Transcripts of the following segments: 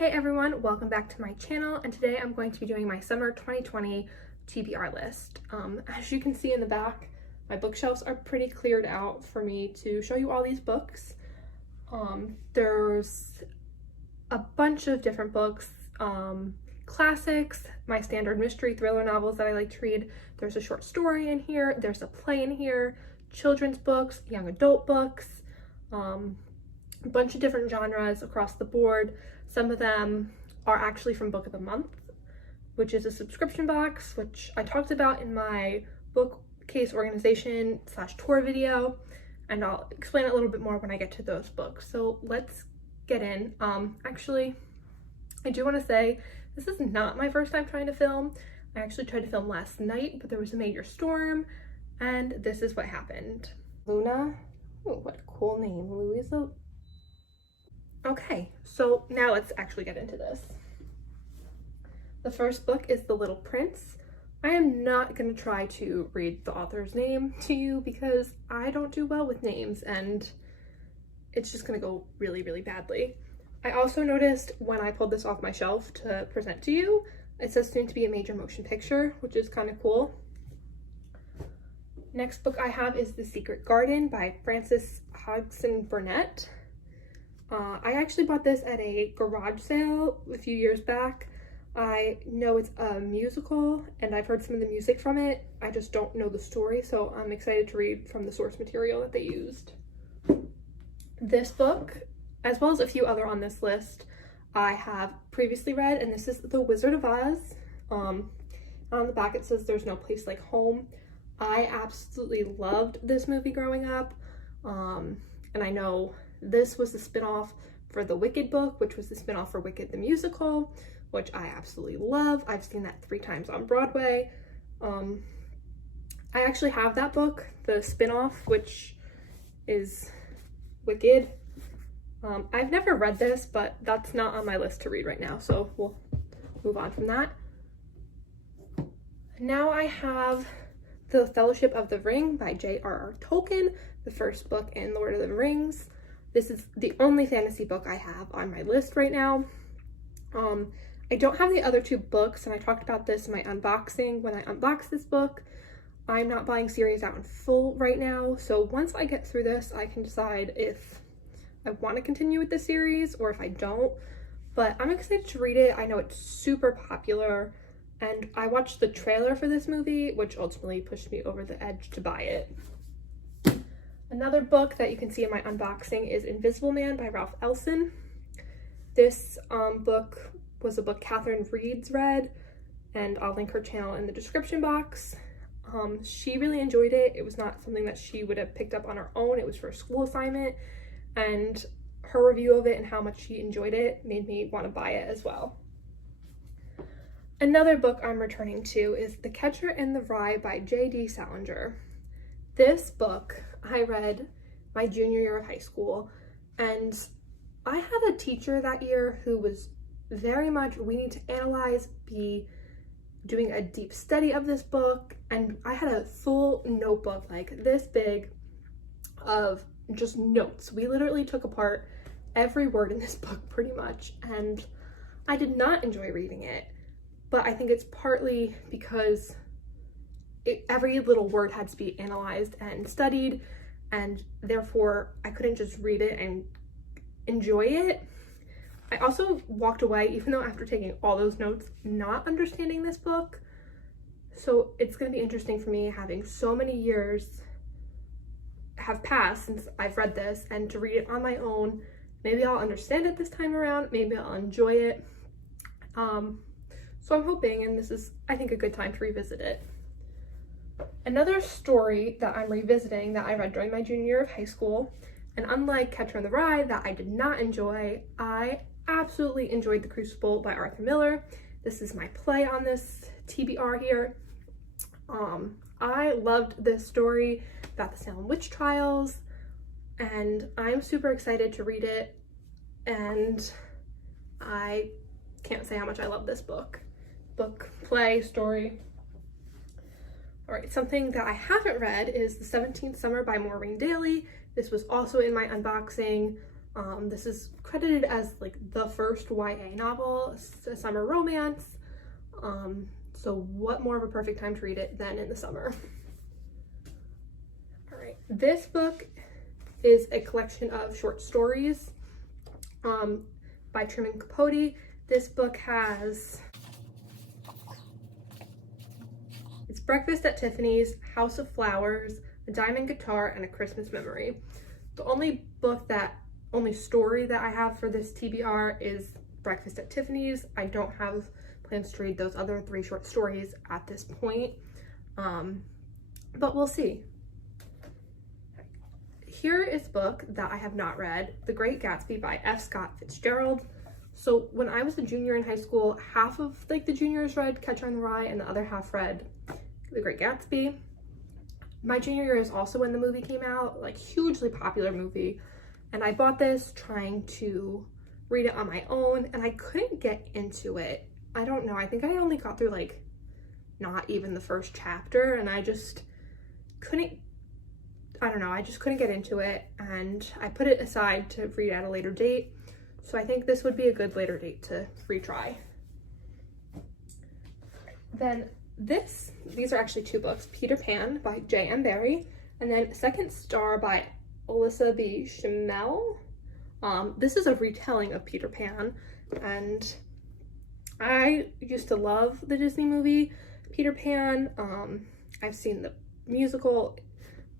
Hey everyone, welcome back to my channel, and today I'm going to be doing my summer 2020 TBR list. As you can see in the back, my bookshelves are pretty cleared out for me to show you all these books. There's a bunch of different books, classics, my standard mystery thriller novels that I like to read. There's a short story in here, there's a play in here, children's books, young adult books, a bunch of different genres across the board. Some of them are actually from Book of the Month, which is a subscription box, which I talked about in my bookcase organization / tour video, and I'll explain it a little bit more when I get to those books. So let's get in. Actually, I do want to say this is not my first time trying to film. I actually tried to film last night, but there was a major storm, and this is what happened. Luna, oh, what a cool name, Louisa. Okay, so now let's actually get into this. The first book is The Little Prince. I am not going to try to read the author's name to you because I don't do well with names and it's just going to go really, really badly. I also noticed when I pulled this off my shelf to present to you, it says soon to be a major motion picture, which is kind of cool. Next book I have is The Secret Garden by Frances Hodgson Burnett. I actually bought this at a garage sale a few years back. I know it's a musical and I've heard some of the music from it. I just don't know the story, so I'm excited to read from the source material that they used. This book, as well as a few other on this list, I have previously read, and this is The Wizard of Oz. On the back it says there's no place like home. I absolutely loved this movie growing up, and I know this was the spin-off for the Wicked book, which was the spin-off for Wicked the musical, which I absolutely love. I've seen that 3 times on Broadway. I actually have that book, the spin-off, which is Wicked. I've never read this, but that's not on my list to read right now, so we'll move on from that. Now I have The Fellowship of the Ring by J.R.R. Tolkien, the first book in Lord of the Rings. This is the only fantasy book I have on my list right now. I don't have the other 2 books, and I talked about this in my unboxing when I unboxed this book. I'm not buying series out in full right now, so once I get through this, I can decide if I want to continue with the series or if I don't. But I'm excited to read it. I know it's super popular, and I watched the trailer for this movie, which ultimately pushed me over the edge to buy it. Another book that you can see in my unboxing is Invisible Man by Ralph Ellison. This book was a book Catherine Reed's read, and I'll link her channel in the description box. She really enjoyed it. It was not something that she would have picked up on her own. It was for a school assignment, and her review of it and how much she enjoyed it made me want to buy it as well. Another book I'm returning to is The Catcher in the Rye by J.D. Salinger. This book I read my junior year of high school, and I had a teacher that year who was very much, we need to analyze, be doing a deep study of this book, and I had a full notebook like this big of just notes. We literally took apart every word in this book pretty much, and I did not enjoy reading it, but I think it's partly because every little word had to be analyzed and studied, and therefore I couldn't just read it and enjoy it. I also walked away, even though after taking all those notes, not understanding this book. So it's going to be interesting for me, having so many years have passed since I've read this, and to read it on my own. Maybe I'll understand it this time around, maybe I'll enjoy it. So I'm hoping, and this is, I think, a good time to revisit it. Another story that I'm revisiting that I read during my junior year of high school, and unlike Catcher in the Rye that I did not enjoy, I absolutely enjoyed The Crucible by Arthur Miller. This is my play on this TBR here. I loved this story about the Salem witch trials, and I'm super excited to read it, and I can't say how much I love this book, play, story. All right, something that I haven't read is The 17th Summer by Maureen Daly. This was also in my unboxing. This is credited as like the first YA novel, a summer romance. So what more of a perfect time to read it than in the summer? All right, this book is a collection of short stories by Truman Capote. This book has It's Breakfast at Tiffany's, House of Flowers, A Diamond Guitar, and A Christmas Memory. The only story that I have for this TBR is Breakfast at Tiffany's. I don't have plans to read those other 3 short stories at this point, but we'll see. Here is a book that I have not read, The Great Gatsby by F. Scott Fitzgerald. So when I was a junior in high school, half of like the juniors read Catcher in the Rye and the other half read The Great Gatsby. My junior year is also when the movie came out, like hugely popular movie. And I bought this trying to read it on my own, and I couldn't get into it. I don't know, I think I only got through like not even the first chapter, and I just couldn't get into it, and I put it aside to read at a later date. So I think this would be a good later date to retry. Then these are actually 2 books, Peter Pan by J.M. Barrie, and then Second Star by Alyssa B. Schimmel. This is a retelling of Peter Pan, and I used to love the Disney movie Peter Pan. I've seen the musical,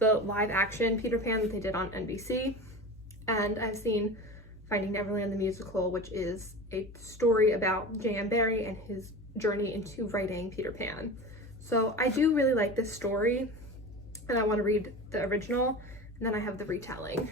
the live action Peter Pan that they did on NBC, and I've seen Finding Neverland the musical, which is a story about J.M. Barrie and his journey into writing Peter Pan. So I do really like this story, and I want to read the original, and then I have the retelling.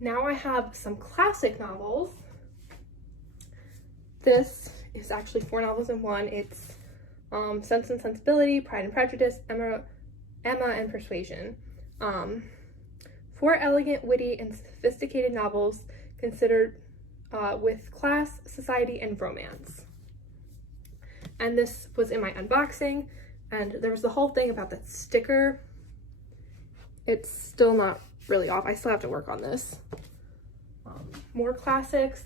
Now I have some classic novels. This is actually 4 novels in one. It's Sense and Sensibility, Pride and Prejudice, Emma and Persuasion. 4 elegant, witty, and sophisticated novels considered with class, society, and romance. And this was in my unboxing, and there was the whole thing about the sticker. It's still not really off. I still have to work on this. More classics,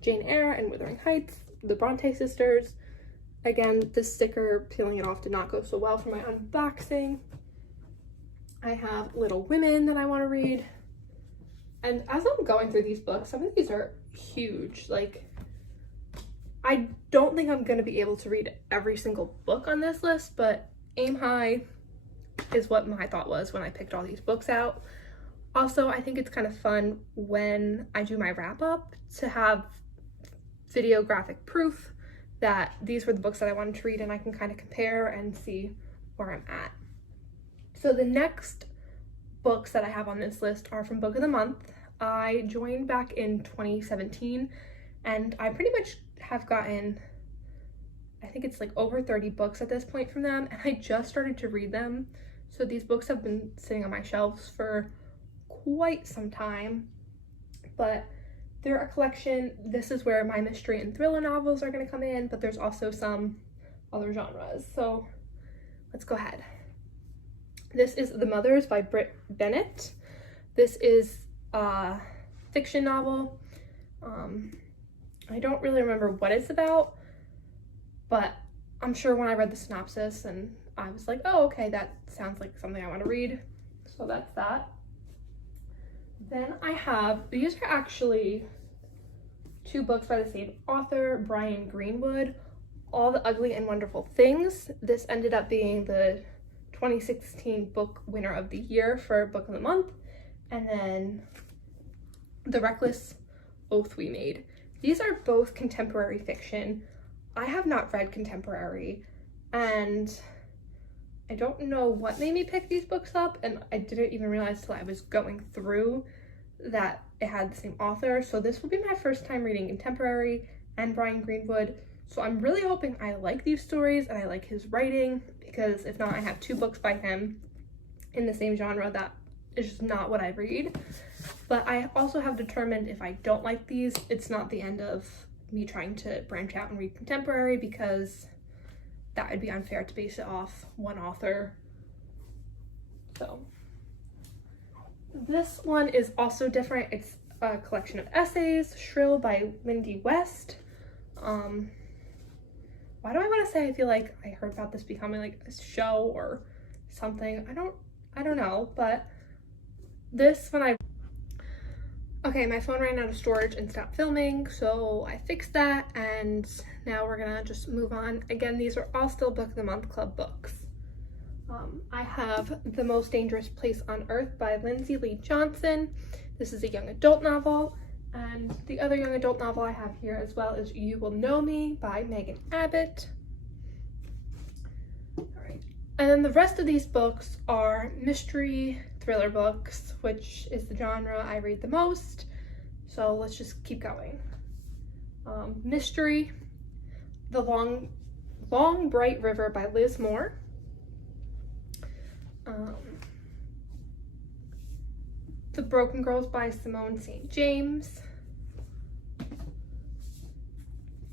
Jane Eyre and Wuthering Heights, the Bronte sisters. Again, the sticker, peeling it off did not go so well for my unboxing. I have Little Women that I want to read. And as I'm going through these books, some of these are huge. Like, I don't think I'm going to be able to read every single book on this list, but aim high is what my thought was when I picked all these books out. Also, I think it's kind of fun when I do my wrap up to have videographic proof that these were the books that I wanted to read, and I can kind of compare and see where I'm at. So the next books that I have on this list are from Book of the Month. I joined back in 2017, and I pretty much have gotten, I think it's like over 30 books at this point from them, and I just started to read them. So these books have been sitting on my shelves for quite some time, but they're a collection. This is where my mystery and thriller novels are going to come in, but there's also some other genres. So let's go ahead. This is The Mothers by Britt Bennett. This is a fiction novel. I don't really remember what it's about, but I'm sure when I read the synopsis and I was like, oh, okay, that sounds like something I want to read. So that's that. Then I have, these are actually 2 books by the same author, Brian Greenwood, All the Ugly and Wonderful Things. This ended up being the 2016 book winner of the year for Book of the Month. And then The Reckless Oath We Made. These are both contemporary fiction. I have not read contemporary, and I don't know what made me pick these books up, and I didn't even realize till I was going through that it had the same author. So this will be my first time reading contemporary and Brian Greenwood. So I'm really hoping I like these stories and I like his writing, because if not, I have 2 books by him in the same genre that is just not what I read. But I also have determined if I don't like these, it's not the end of me trying to branch out and read contemporary, because that would be unfair to base it off one author. So This one is also different. It's a collection of essays, Shrill by Lindy West. Why do I want to say I feel like I heard about this becoming like a show or something? I don't know, but this when okay, my phone ran out of storage and stopped filming, so I fixed that, and now we're gonna just move on. Again, these are all still Book of the Month Club books. I have The Most Dangerous Place on Earth by Lindsay Lee Johnson. This is a young adult novel, and the other young adult novel I have here as well is You Will Know Me by Megan Abbott. All right, and then the rest of these books are mystery thriller books, which is the genre I read the most. So let's just keep going. Mystery, The Long Bright River by Liz Moore. The Broken Girls by Simone St. James.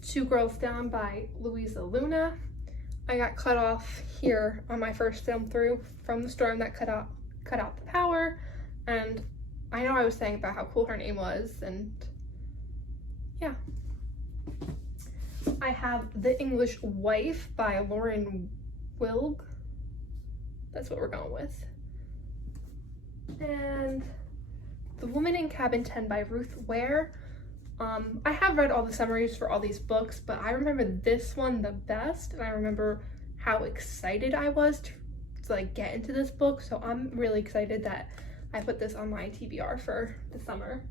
Two Girls Down by Louisa Luna. I got cut off here on my first film through from the storm that cut out the power, and I know I was saying about how cool her name was, and yeah. I have The English Wife by Lauren Wilg. That's what we're going with. And The Woman in Cabin 10 by Ruth Ware. I have read all the summaries for all these books, but I remember this one the best, and I remember how excited I was to like get into this book, so I'm really excited that I put this on my TBR for the summer.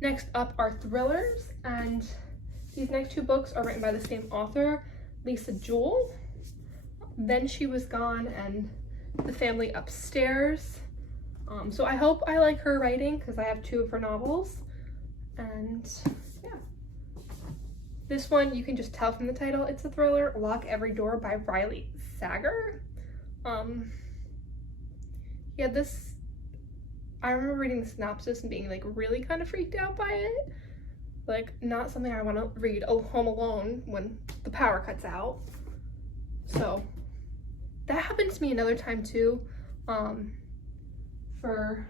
Next up are thrillers, and these next two books are written by the same author, Lisa Jewell. Then She Was Gone and The Family Upstairs. So I hope I like her writing because I have two of her novels, and yeah. This one, you can just tell from the title, it's a thriller, Lock Every Door by Riley Sager. Yeah, this, I remember reading the synopsis and being like really kind of freaked out by it. Like, not something I want to read home alone when the power cuts out. So that happened to me another time too, for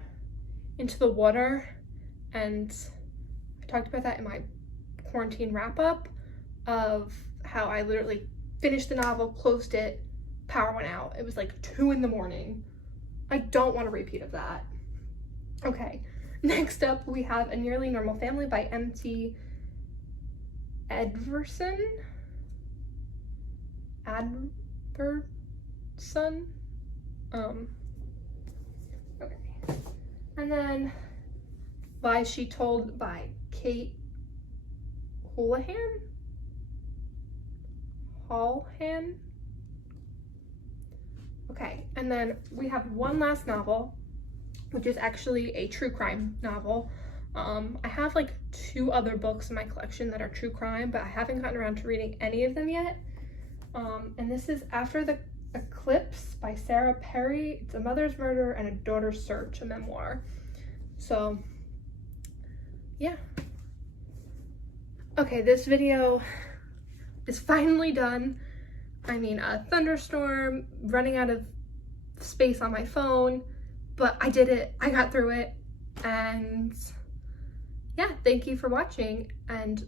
Into the Water, and I talked about that in my quarantine wrap-up of how I literally finished the novel, closed it, power went out. It was like 2 in the morning. I don't want a repeat of that. Okay, next up we have A Nearly Normal Family by M.T. Edverson. Okay. And then Lies She Told by Kate Houlihan. Okay, and then we have one last novel, which is actually a true crime novel. I have like 2 other books in my collection that are true crime, but I haven't gotten around to reading any of them yet. And this is After the Eclipse by Sarah Perry. It's a mother's murder and a daughter's search, a memoir. So yeah. Okay, this video is finally done. I mean, a thunderstorm, running out of space on my phone, but I did it. I got through it, and yeah, thank you for watching. And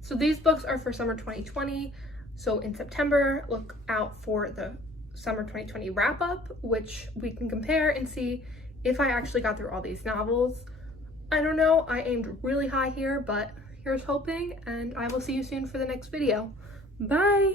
so these books are for summer 2020. So in September, look out for the summer 2020 wrap up, which we can compare and see if I actually got through all these novels. I don't know, I aimed really high here, but here's hoping, and I will see you soon for the next video. Bye!